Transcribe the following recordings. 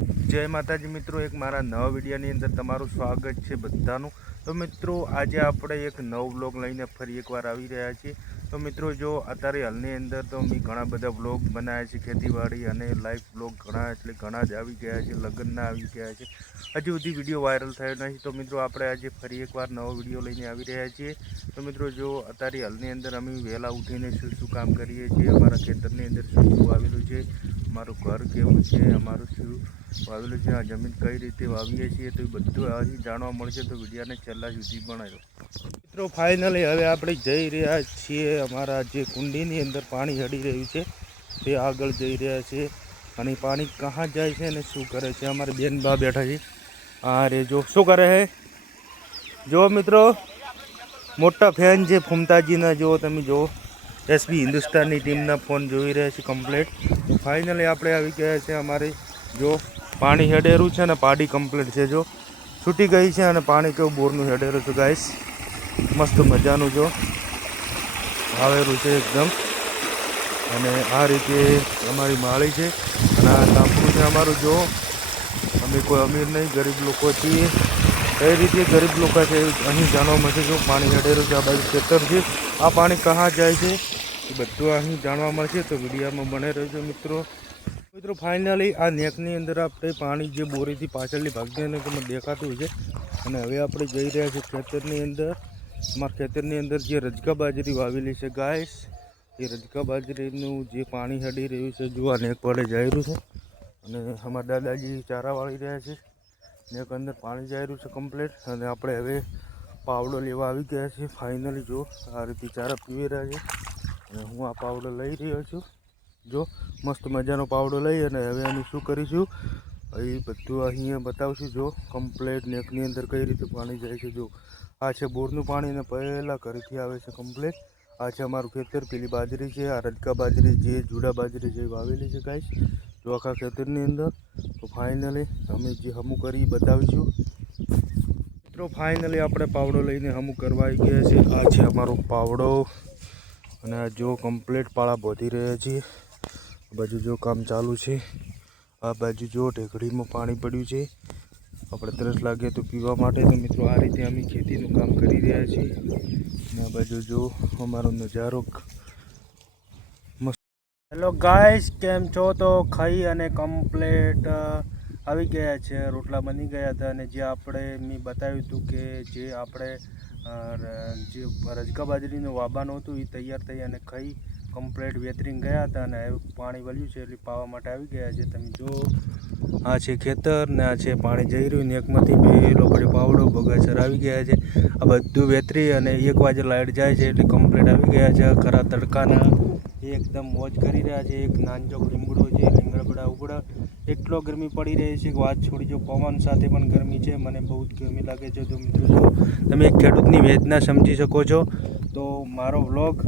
જય માતાજી મિત્રો, એક મારા નવા વિડીયોની અંદર તમારું સ્વાગત છે બધાનું। તો મિત્રો આજે આપણે એક નવો વ્લોગ લઈને ફરી એકવાર આવી રહ્યા છીએ। તો મિત્રો જો અત્યારે હાલની અંદર તો મેં ઘણા બધા વ્લોગ બનાવ્યા છે ખેતીવાડી અને લાઈવ વ્લોગ ઘણા જ આવી ગયા છે, લગ્નના આવી ગયા છે, હજી સુધી વિડીયો વાયરલ થયો નથી। તો મિત્રો આપણે આજે ફરી એકવાર નવો વિડીયો લઈને આવી રહ્યા છીએ। તો મિત્રો જો અત્યારે હાલની અંદર અમે વહેલા ઉઠીને શું કામ કરીએ છીએ, અમારા ખેતરની અંદર શું આવેલું છે, અમારું ઘર કેવું છે, અમારું શું વાવેલું છે, આ જમીન કઈ રીતે વાવીએ છીએ, તો એ બધું અહીં જાણવા મળશે। તો વિડીયોને છેલ્લા સુધી બનાવ્યો મિત્રો। ફાઇનલી હવે આપણે જઈ રહ્યા છીએ અમારા જે કુંડીની અંદર પાણી હડી રહ્યું છે તે આગળ જઈ રહ્યા છે, અને પાણી ક્યાં જાય છે અને શું કરે છે। અમારે બેન બા બેઠા છે, આ રે જો શું કરે છે, જો મિત્રો મોટા ફેન છે ફૂમતાજીના, જો તમે જો એસબી હિન્દુસ્તાનની ટીમના ફોન જોઈ રહ્યા છે કમ્પ્લેટ। ફાઇનલી આપણે આવી ગયા છે અમારે જો પાણી હેડેરું છે ને પાડી કમ્પ્લીટ છે, જો છૂટી ગઈ છે અને પાણી કેવું બોરનું હેડેરું છે ગાઈસ, મસ્ત મજાનું જો આવેલું છે એકદમ। અને આ રીતે અમારી માળી છે અને આ તાંપણું છે અમારું। જો અમે કોઈ અમીર નહીં, ગરીબ લોકો છીએ, કઈ રીતે ગરીબ લોકો છે અહીં જાણવા મળશે। જો પાણી હેડેરું છે, આ બાજુ ખેતર છે, આ પાણી ક્યાં જાય છે એ બધું અહીં જાણવા મળશે। તો વિડીયોમાં બને રહેજો મિત્રો। ફાઇનલી આ નેકની અંદર આપણે પાણી જે બોરીથી પાછળની ભાગની અંદર તમને દેખાતું છે, અને હવે આપણે જઈ રહ્યા છીએ ખેતરની અંદર। અમારા ખેતરની અંદર જે રજકા બાજરી વાવેલી છે ગાઈસ, એ રજકા બાજરીનું જે પાણી હડી રહ્યું છે, જો આ નેક પડે જઈ રહ્યું છે, અને અમારા દાદાજી ચારા વાળી રહ્યા છે, નેક અંદર પાણી જઈ રહ્યું છે કમ્પ્લીટ। અને આપણે હવે પાવડો લેવા આવી ગયા છીએ। ફાઇનલી જો આ રીતે ચારા પીવી રહ્યા છે, અને હું આ પાવડો લઈ રહ્યો છું, જો મસ્ત મજાનો પાવડો લઈ અને હવે અમે શું કરીશું એ બધું અહીંયા બતાવશું। જો કમ્પ્લેટ નેકની અંદર કઈ રીતે પાણી જાય છે, જો આ છે બોરનું પાણી અને પહેલાં ઘરેથી આવે છે કમ્પ્લેટ। આ છે અમારું ખેતર, પેલી બાજરી છે, આ રજકા બાજરી જે જુડા બાજરી જે વાવેલી છે ગાઈસ, જો આખા ખેતરની અંદર। તો ફાઇનલી અમે જે હમું કરી બતાવીશું મિત્રો। ફાઇનલી આપણે પાવડો લઈને હમું કરવા આવી ગયા છે, આ છે અમારો પાવડો, અને આ જો કમ્પ્લેટ પાળા બોધી રહ્યા છીએ। આ બાજુ જો કામ ચાલુ છે, આ બાજુ જો ઢેકડીમાં પાણી પડ્યું છે, આપણે તરસ લાગે તો પીવા માટે। તો મિત્રો આ રીતે અમે ખેતીનું કામ કરી રહ્યા છીએ, અને આ બાજુ જો અમારો નજારો મસ્ત। હેલો ગાઈસ, કેમ છો? તો ખાઈ અને કમ્પ્લેટ આવી ગયા છે, રોટલા બની ગયા હતા, અને જે આપણે મેં બતાવ્યું હતું કે જે આપણે જે રજકા બાજરીનું વાબાનું હતું એ તૈયાર થઈ અને ખાઈ કમ્પ્લેટ વેતરીને ગયા હતા, અને પાણી વળ્યું છે એટલે પાવા માટે આવી ગયા છે। તમે જો આ છે ખેતર ને આ છે પાણી જઈ રહ્યું નેકમાંથી, બે લોકો પાવડો બગાસર આવી ગયા છે, આ બધું વેતરી અને 1 વાગે લાઇટ જાય છે એટલે કમ્પ્લેટ આવી ગયા છે ખરા તડકાના, એકદમ મોજ કરી રહ્યા છે। એક નાનચોક લીમડો છે, લીમડા ઉગડા, એટલો ગરમી પડી રહી છે કે વાત છોડી જો, પવન સાથે પણ ગરમી છે, મને બહુ જ ગરમી લાગે છે। તો મિત્રો જો તમે એક ખેડૂતની વેદના સમજી શકો છો, તો મારો વ્લોગ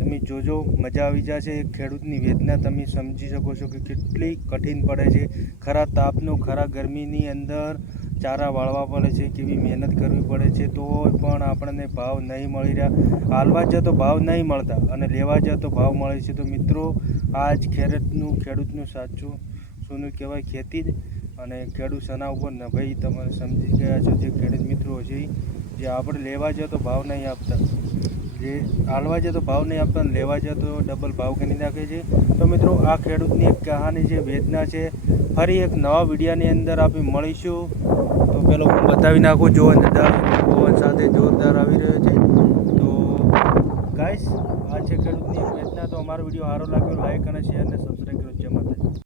તમે જોજો, મજા આવી જશે। એક ખેડૂતની વેદના તમે સમજી શકો છો કે કેટલી કઠિન પડે છે, ખરા તાપનો, ખરા ગરમીની અંદર ચારા વાળવા પડે છે, કેવી મહેનત કરવી પડે છે, તો પણ આપણને ભાવ નહીં મળી રહ્યા। હાલવા જતો ભાવ નહીં મળતા અને લેવા જતો ભાવ મળે છે। તો મિત્રો આ જ ખેડૂતનું સાચું સોનું કહેવાય, ખેતી જ। અને ખેડૂત સના ઉપર ન ભાઈ તમે સમજી ગયા છો, જે ખેડૂત મિત્રો છે જે આપણે લેવા જતો ભાવ નહીં આપતા, જે હાલવા જતો ભાવ નહીં આપતા ને લેવા જતો ડબલ ભાવ કરી નાખે છે। તો મિત્રો આ ખેડૂતની એક કહાની છે, વેદના છે। ફરી એક નવા વિડીયોની અંદર આપણે મળીશું। તો પેલો હું બતાવી નાખું, જો પવન સાથે જોરદાર આવી રહ્યો છે। તો ગાઈસ આ છે ખેડૂતની એક વેદના। તો અમારો વિડીયો સારો લાગ્યો લાઈક અને શેર અને સબસ્ક્રાઈબ કરો। જય માતાજી।